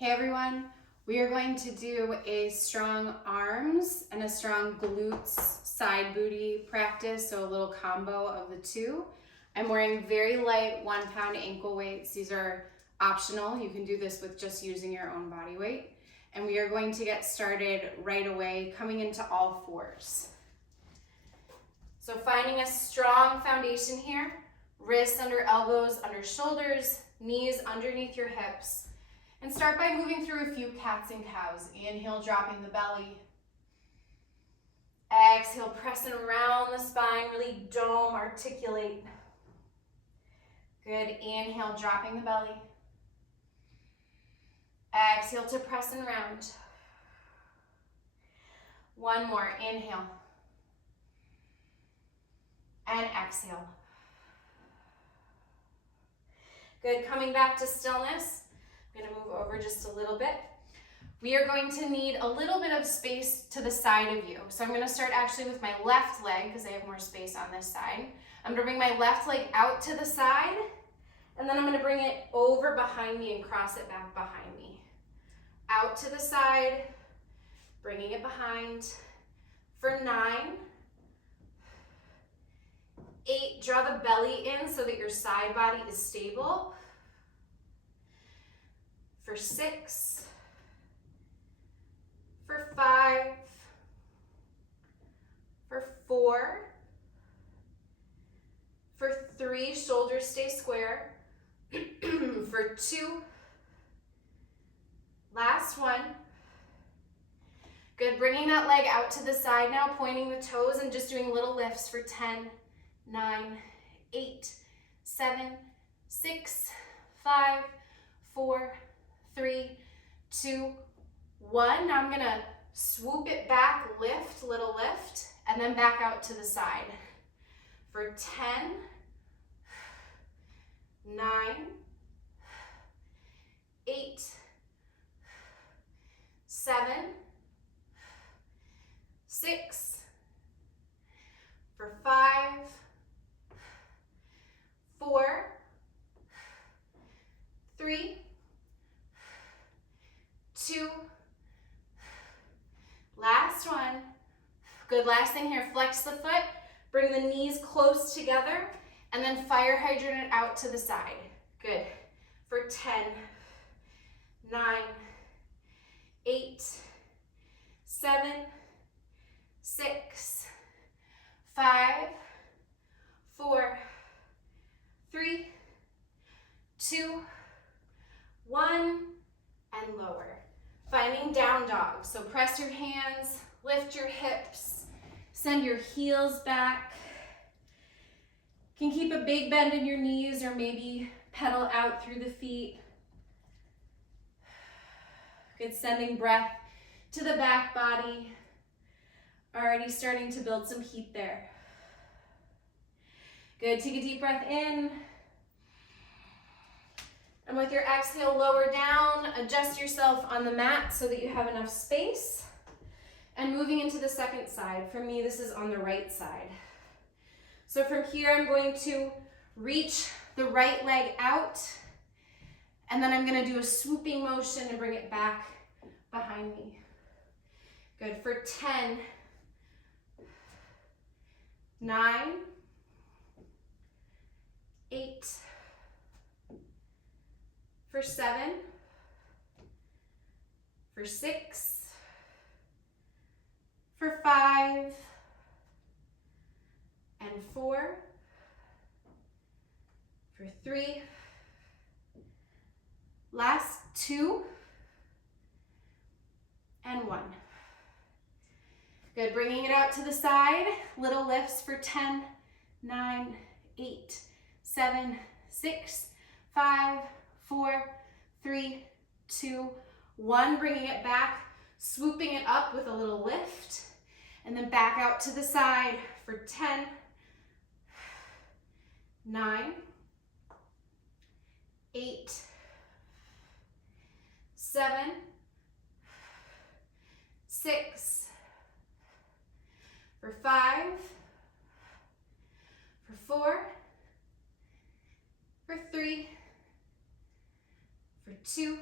Hey everyone, we are going to do a strong arms and a strong glutes side booty practice, so a little combo of the two. I'm wearing very light 1 pound ankle weights. These are optional. You can do this with just using your own body weight. And we are going to get started right away, coming into all fours. So finding a strong foundation here, wrists under elbows, under shoulders, knees underneath your hips. And start by moving through a few cats and cows. Inhale, dropping the belly. Exhale, pressing around the spine, really dome, articulate. Good, inhale, dropping the belly. Exhale to press and round. One more, inhale. And exhale. Good, coming back to stillness. I'm going to move over just a little bit. We are going to need a little bit of space to the side of you. So I'm going to start actually with my left leg because I have more space on this side. I'm going to bring my left leg out to the side, and then I'm going to bring it over behind me and cross it back behind me. Out to the side, bringing it behind. For 9, 8, draw the belly in so that your side body is stable. For 6, for 5, for 4, for 3, shoulders stay square, for 2, last one. Good, bringing that leg out to the side now, pointing the toes and just doing little lifts for 10, 9, 8, 7, 6, 5, 4, 3, 2, 1. Now I'm gonna swoop it back, lift, little lift, and then back out to the side. For 10, 9, 8, 7, 6, for 5, 4, 3, 2, last one. Good, last thing here, flex the foot, bring the knees close together, and then fire hydrant it out to the side. Good, for 10, 9, 8, 7, 6, 5, 4, 3, 2, 1, and lower. Finding down dog. So press your hands, lift your hips, send your heels back. You can keep a big bend in your knees or maybe pedal out through the feet. Good, sending breath to the back body. Already starting to build some heat there. Good, take a deep breath in. And with your exhale, lower down, adjust yourself on the mat so that you have enough space. And moving into the second side. For me, this is on the right side. So from here, I'm going to reach the right leg out, and then I'm gonna do a swooping motion and bring it back behind me. Good, for 10, 9, 8, for 7, for 6, for 5, and 4, for 3, last 2, and 1. Good, bringing it out to the side, little lifts for 10, 9, 8, 7, 6, 5, 4, 3, 2, 1. Bringing it back, swooping it up with a little lift, and then back out to the side for 10, 9, 8, 7, 6, for 5, for 4, for 3, for 2,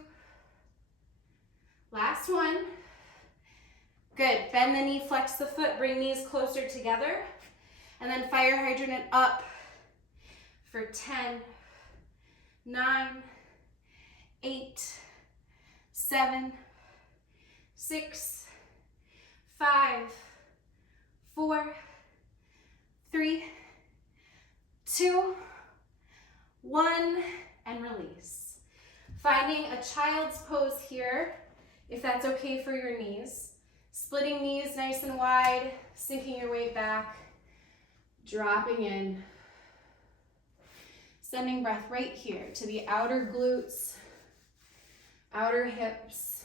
Last one. Good. Bend the knee, flex the foot, bring knees closer together. And then fire hydrant it up for 10, 9, 8, 7, 6, 5, 4, 3, 2, 1, and release. Finding a child's pose here, if that's okay for your knees. Splitting knees nice and wide, sinking your weight back, dropping in. Sending breath right here to the outer glutes, outer hips,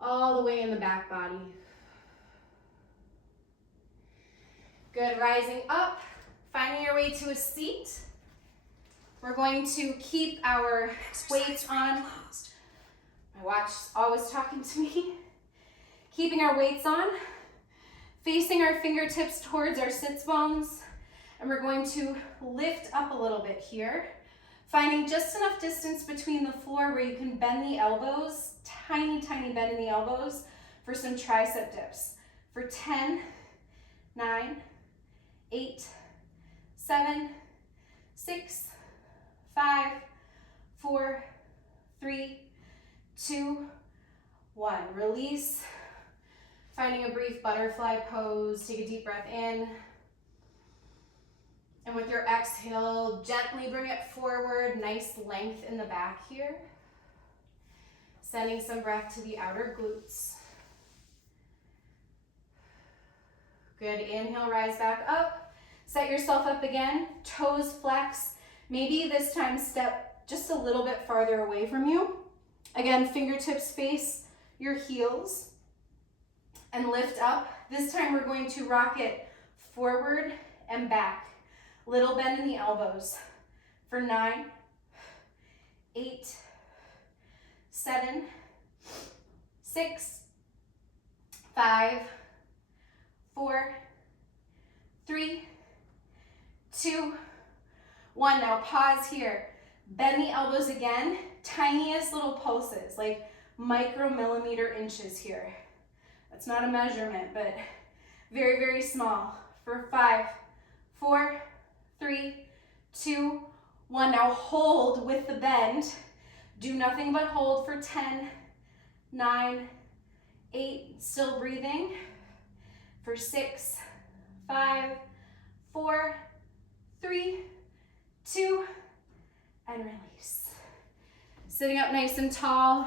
all the way in the back body. Good, rising up, finding your way to a seat. We're going to keep our weights on. My watch is always talking to me. Keeping our weights on, facing our fingertips towards our sits bones, and we're going to lift up a little bit here, finding just enough distance between the floor where you can bend the elbows, tiny, tiny bend in the elbows for some tricep dips. For 10, 9, 8, 7, 6, 5, 4, 3, 2, 1. Release. Finding a brief butterfly pose. Take a deep breath in. And with your exhale, gently bring it forward. Nice length in the back here. Sending some breath to the outer glutes. Good. Inhale, rise back up. Set yourself up again. Toes flex. Maybe this time step just a little bit farther away from you. Again, fingertips face your heels. And lift up. This time we're going to rock it forward and back. Little bend in the elbows. For 9, 8, 7, 6, 5, 4, 3, 2, 1. Now pause here. Bend the elbows again. Tiniest little pulses, like micromillimeter inches here. That's not a measurement, but very, very small. For 5, 4, 3, 2, 1. Now hold with the bend. Do nothing but hold for 10, 9, 8. Still breathing. For 6, 5, 4, 3, 2, and release. Sitting up nice and tall.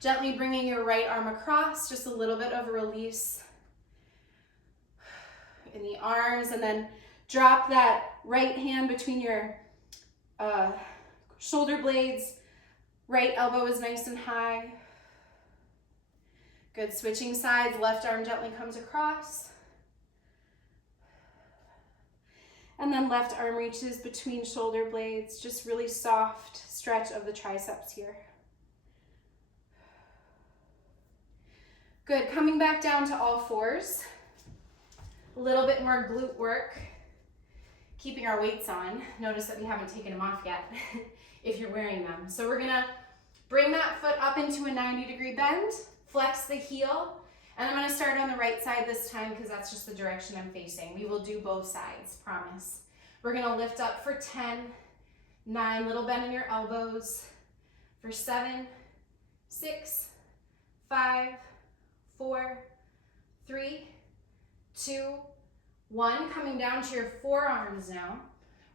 Gently bringing your right arm across, just a little bit of a release in the arms, and then drop that right hand between your shoulder blades. Right elbow is nice and high. Good, switching sides, left arm gently comes across. And then left arm reaches between shoulder blades, just really soft stretch of the triceps here. Good, coming back down to all fours. A little bit more glute work. Keeping our weights on. Notice that we haven't taken them off yet if you're wearing them. So we're gonna bring that foot up into a 90-degree bend, flex the heel, and I'm gonna start on the right side this time because that's just the direction I'm facing. We will do both sides, promise. We're gonna lift up for 10, 9, little bend in your elbows. For 7, 6, 5, 4, 3, 2, 1. Coming down to your forearms now.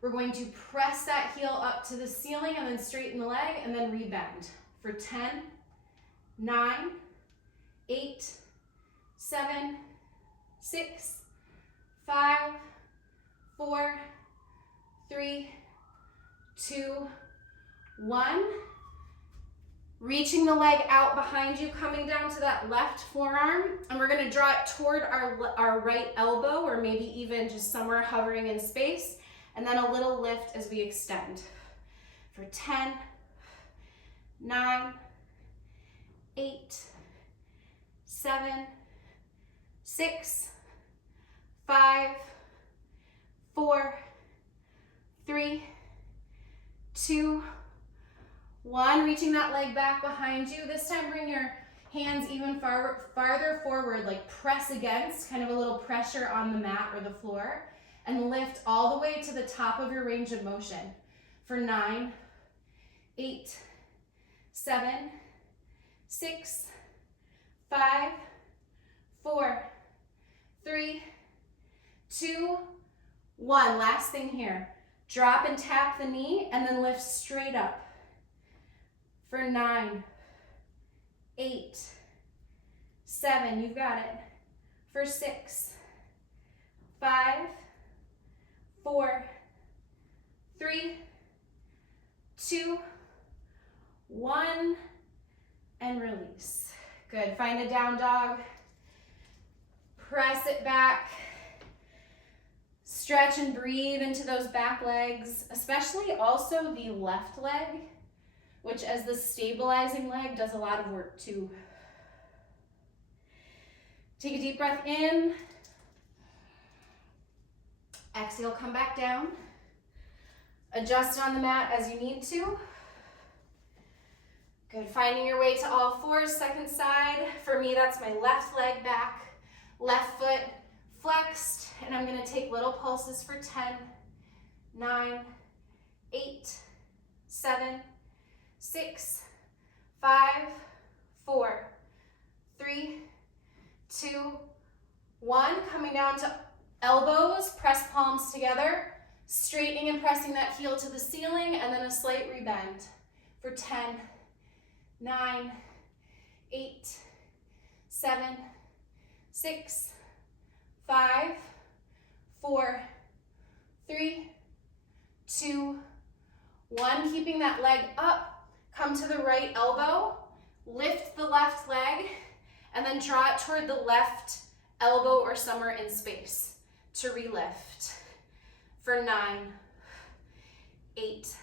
We're going to press that heel up to the ceiling and then straighten the leg and then rebend. For 10, 9, 8, 7, 6, 5, 4, 3, 2, 1. Reaching the leg out behind you, coming down to that left forearm, and we're gonna draw it toward our right elbow, or maybe even just somewhere hovering in space, and then a little lift as we extend. For 10, 9, 8, 7, 6, 5, 4, 3, 2, 1, reaching that leg back behind you. This time bring your hands even farther forward, like press against, kind of a little pressure on the mat or the floor, and lift all the way to the top of your range of motion for 9, 8, 7, 6, 5, 4, 3, 2, 1. Last thing here. Drop and tap the knee and then lift straight up for 9, 8, 7, you've got it, for 6, 5, 4, 3, 2, 1, and release. Good, find a down dog, press it back, stretch and breathe into those back legs, especially also the left leg, which as the stabilizing leg does a lot of work too. Take a deep breath in. Exhale, come back down. Adjust on the mat as you need to. Good, finding your way to all fours, second side. For me, that's my left leg back, left foot flexed, and I'm gonna take little pulses for 10, 9, 8, 7, 6, 5, 4, 3, 2, 1. Coming down to elbows, press palms together, straightening and pressing that heel to the ceiling, and then a slight rebend for 10, 9, 8, 7, 6, 5, 4, 3, 2, 1. Keeping that leg up. Come to the right elbow, lift the left leg, and then draw it toward the left elbow or somewhere in space to relift for 9, 8,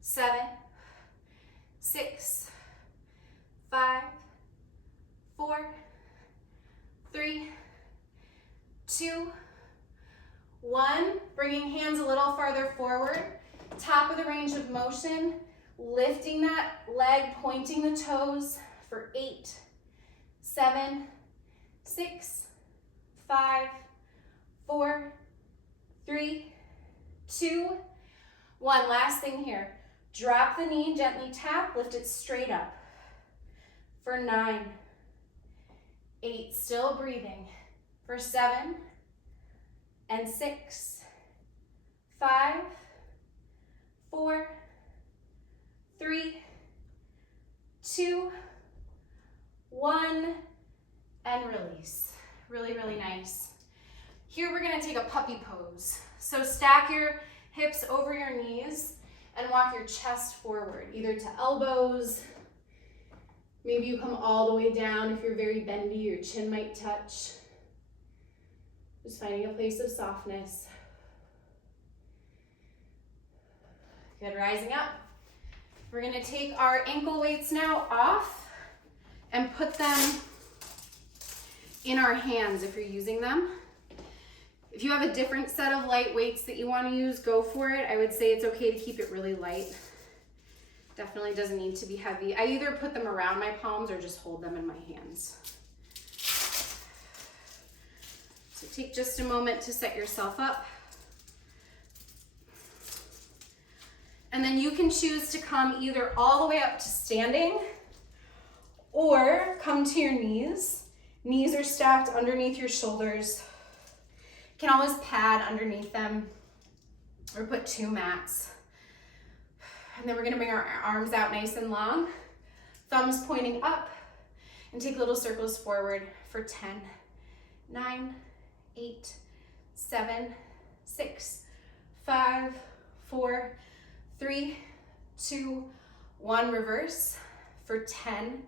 7, 6, 5, 4, 3, 2, 1. Bringing hands a little farther forward, top of the range of motion, lifting that leg, pointing the toes for 8, 7, 6, 5, 4, 3, 2, 1. Last thing here. Drop the knee, gently tap, lift it straight up for 9, 8, still breathing, for 7, and 6, 5, 4, 3, 2, 1, and release. Really, really nice. Here we're gonna take a puppy pose. So stack your hips over your knees and walk your chest forward, either to elbows. Maybe you come all the way down. If you're very bendy, your chin might touch. Just finding a place of softness. Good, rising up. We're gonna take our ankle weights now off and put them in our hands if you're using them. If you have a different set of light weights that you want to use, go for it. I would say it's okay to keep it really light. Definitely doesn't need to be heavy. I either put them around my palms or just hold them in my hands. So take just a moment to set yourself up. And then you can choose to come either all the way up to standing or come to your knees. Knees are stacked underneath your shoulders. You can always pad underneath them or put 2 mats. And then we're gonna bring our arms out nice and long, thumbs pointing up, and take little circles forward for 10, 9, 8, 7, 6, 5, 4, 3, 2, 1. Reverse for 10,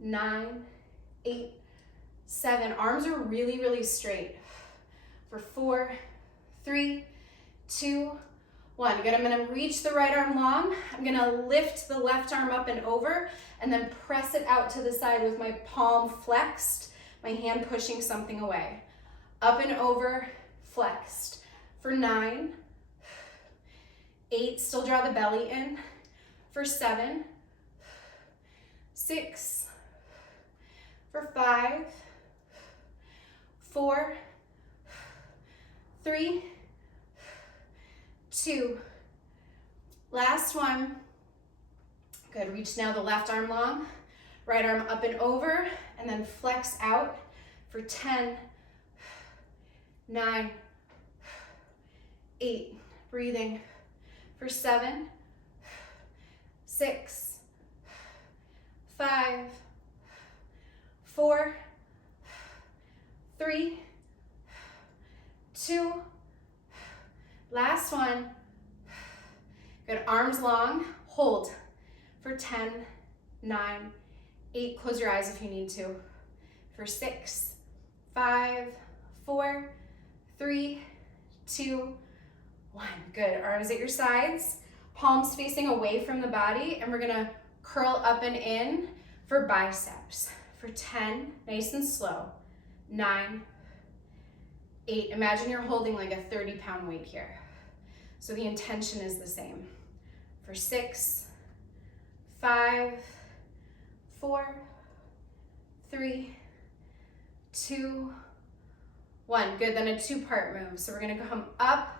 9, 8, 7. Arms are really, really straight for 4, 3, 2, 1. Good, I'm gonna reach the right arm long. I'm gonna lift the left arm up and over and then press it out to the side with my palm flexed, my hand pushing something away. Up and over, flexed for 9, 8, still draw the belly in, for 7, 6, for 5, 4, 3, 2. Last one. Good, reach now the left arm long, right arm up and over, and then flex out for 10, 9, 8, breathing, for 7, 6, 5, 4, 3, 2, last one. Good, arms long, hold for 10, 9, 8, close your eyes if you need to, for 6, 5, 4, 3, 2, 1. Good, arms at your sides, palms facing away from the body, and we're gonna curl up and in for biceps, for 10, nice and slow, 9, 8, imagine you're holding like a 30-pound weight here. So the intention is the same. For 6, 5, 4, 3, 2, 1. Good, then a 2-part move. So we're gonna come up,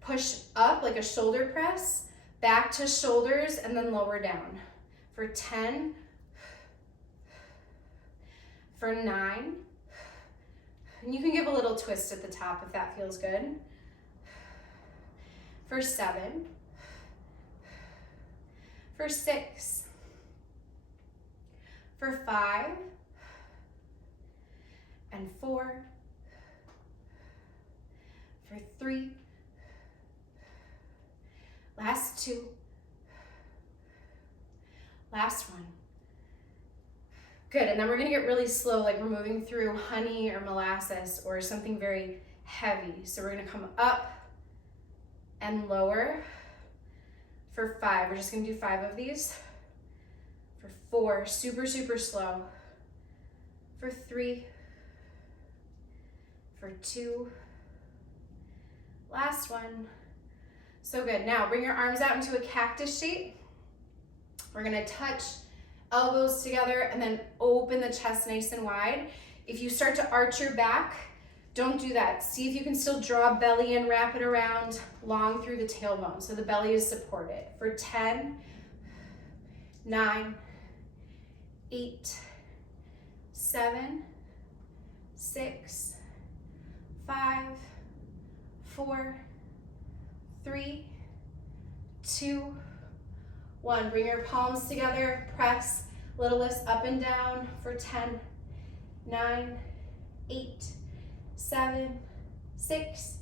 push up like a shoulder press, back to shoulders, and then lower down. For 10, for 9, and you can give a little twist at the top if that feels good. For 7, for 6, for 5, and 4, for 3, last 2, last 1. Good, and then we're gonna get really slow, like we're moving through honey or molasses or something very heavy. So we're gonna come up and lower for 5. We're just gonna do 5 of these. For 4, super, super slow. For 3, for 2, last 1. So good. Now bring your arms out into a cactus shape. We're gonna touch elbows together and then open the chest nice and wide. If you start to arch your back, don't do that. See if you can still draw belly in, wrap it around long through the tailbone so the belly is supported. For 10, 9, 8, 7, 6, 5, 4, 3, 2, 1. Bring your palms together, press, littlest up and down for 10, 9, 8, 7, 6,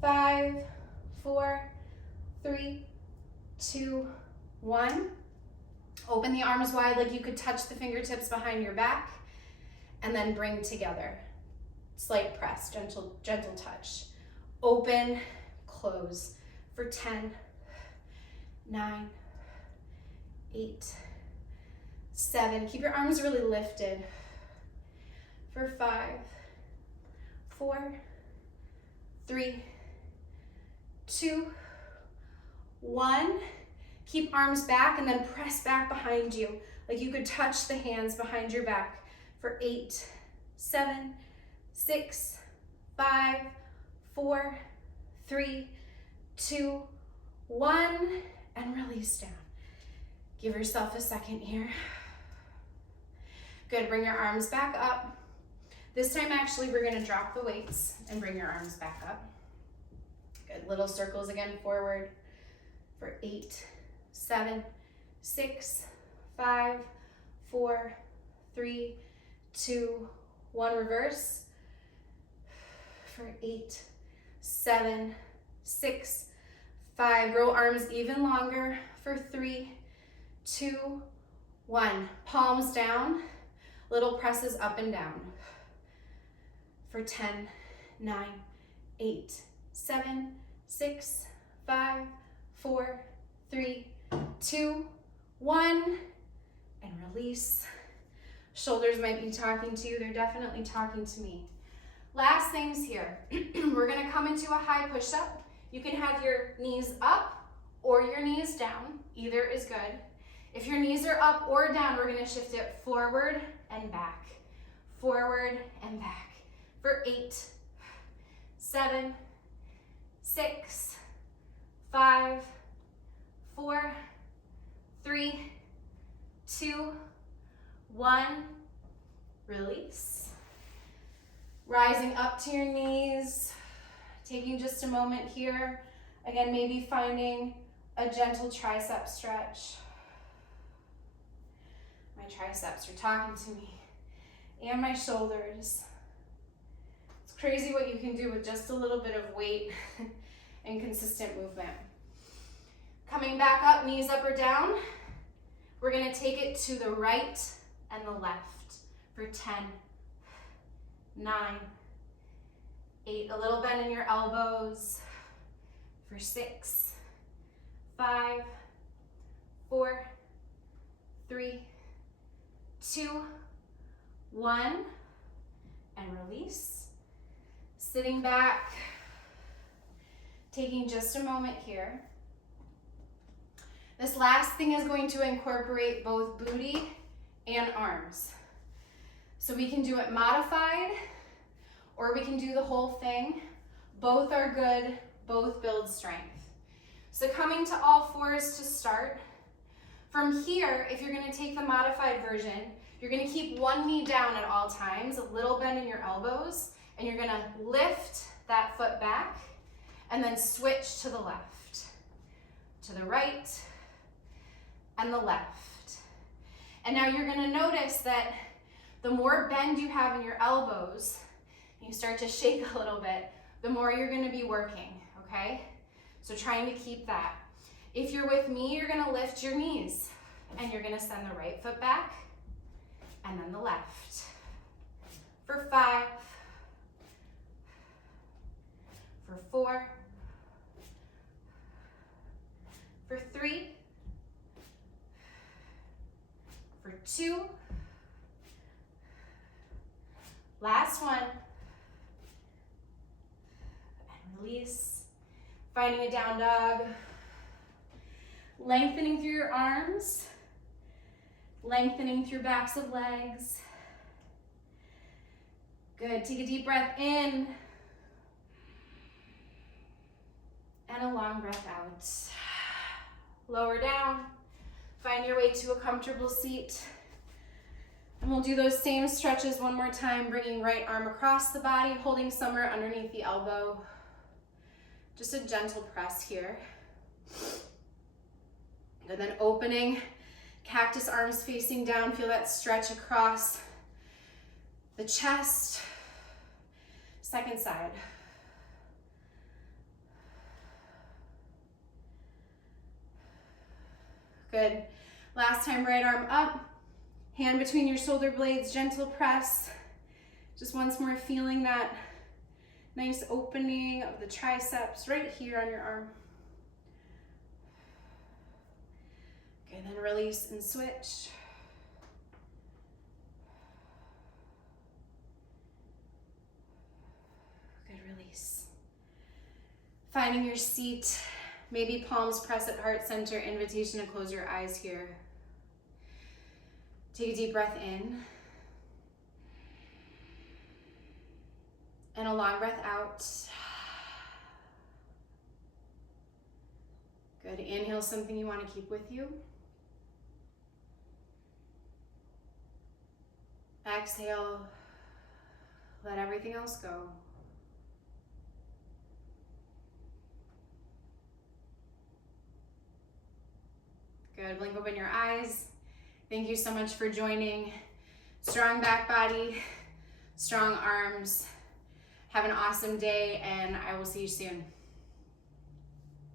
5, 4, 3, 2, 1. Open the arms wide like you could touch the fingertips behind your back, and then bring together. Slight press, gentle touch. Open, close for 10, 9, 8, 7. Keep your arms really lifted. For 5, 4, 3, 2, 1. Keep arms back and then press back behind you like you could touch the hands behind your back. For 8, 7, 6, 5, 4, 3, 2, 1, and release down. Give yourself a second here. Good, bring your arms back up. This time actually we're gonna drop the weights and bring your arms back up. Good, little circles again forward for 8, 7, 6, 5, 4, 3, 2, 1, reverse. For 8, 7, 6, 5, row arms even longer for 3, 2, 1. Palms down, little presses up and down. For 10, 9, 8, 7, 6, 5, 4, 3, 2, 1, and release. Shoulders might be talking to you. They're definitely talking to me. Last things here. We're gonna come into a high push-up. You can have your knees up or your knees down. Either is good. If your knees are up or down, we're gonna shift it forward and back, forward and back for 8, 7, 6, 5, 4, 3, 2, 1. Release. Rising up to your knees, taking just a moment here. Again, maybe finding a gentle tricep stretch. My triceps are talking to me, and my shoulders. It's crazy what you can do with just a little bit of weight and consistent movement. Coming back up, knees up or down. We're gonna take it to the right and the left for 10, 9, 8. A little bend in your elbows for 6, 5, 4, 3, 2, 1, and release. Sitting back, taking just a moment here. This last thing is going to incorporate both booty and arms. So we can do it modified, or we can do the whole thing. Both are good, both build strength. So coming to all fours to start. From here, if you're gonna take the modified version, you're gonna keep one knee down at all times, a little bend in your elbows, and you're gonna lift that foot back, and then switch to the left, to the right, and the left. And now you're gonna notice that the more bend you have in your elbows, you start to shake a little bit, the more you're gonna be working, okay? So trying to keep that. If you're with me, you're gonna lift your knees and you're gonna send the right foot back and then the left. For 5, for 4, for 3, for 2, last one, and release. Finding a down dog, lengthening through your arms, lengthening through backs of legs. Good, take a deep breath in, and a long breath out. Lower down, find your way to a comfortable seat. And we'll do those same stretches one more time, bringing right arm across the body, holding somewhere underneath the elbow. Just a gentle press here. And then opening, cactus arms facing down, feel that stretch across the chest. Second side. Good. Last time, right arm up, hand between your shoulder blades, gentle press. Just once more feeling that nice opening of the triceps right here on your arm. Okay, then release and switch. Good, release. Finding your seat, maybe palms press at heart center, invitation to close your eyes here. Take a deep breath in. And a long breath out. Good, inhale something you want to keep with you. Exhale, let everything else go. Good, blink open your eyes. Thank you so much for joining. Strong back body, strong arms. Have an awesome day, and I will see you soon.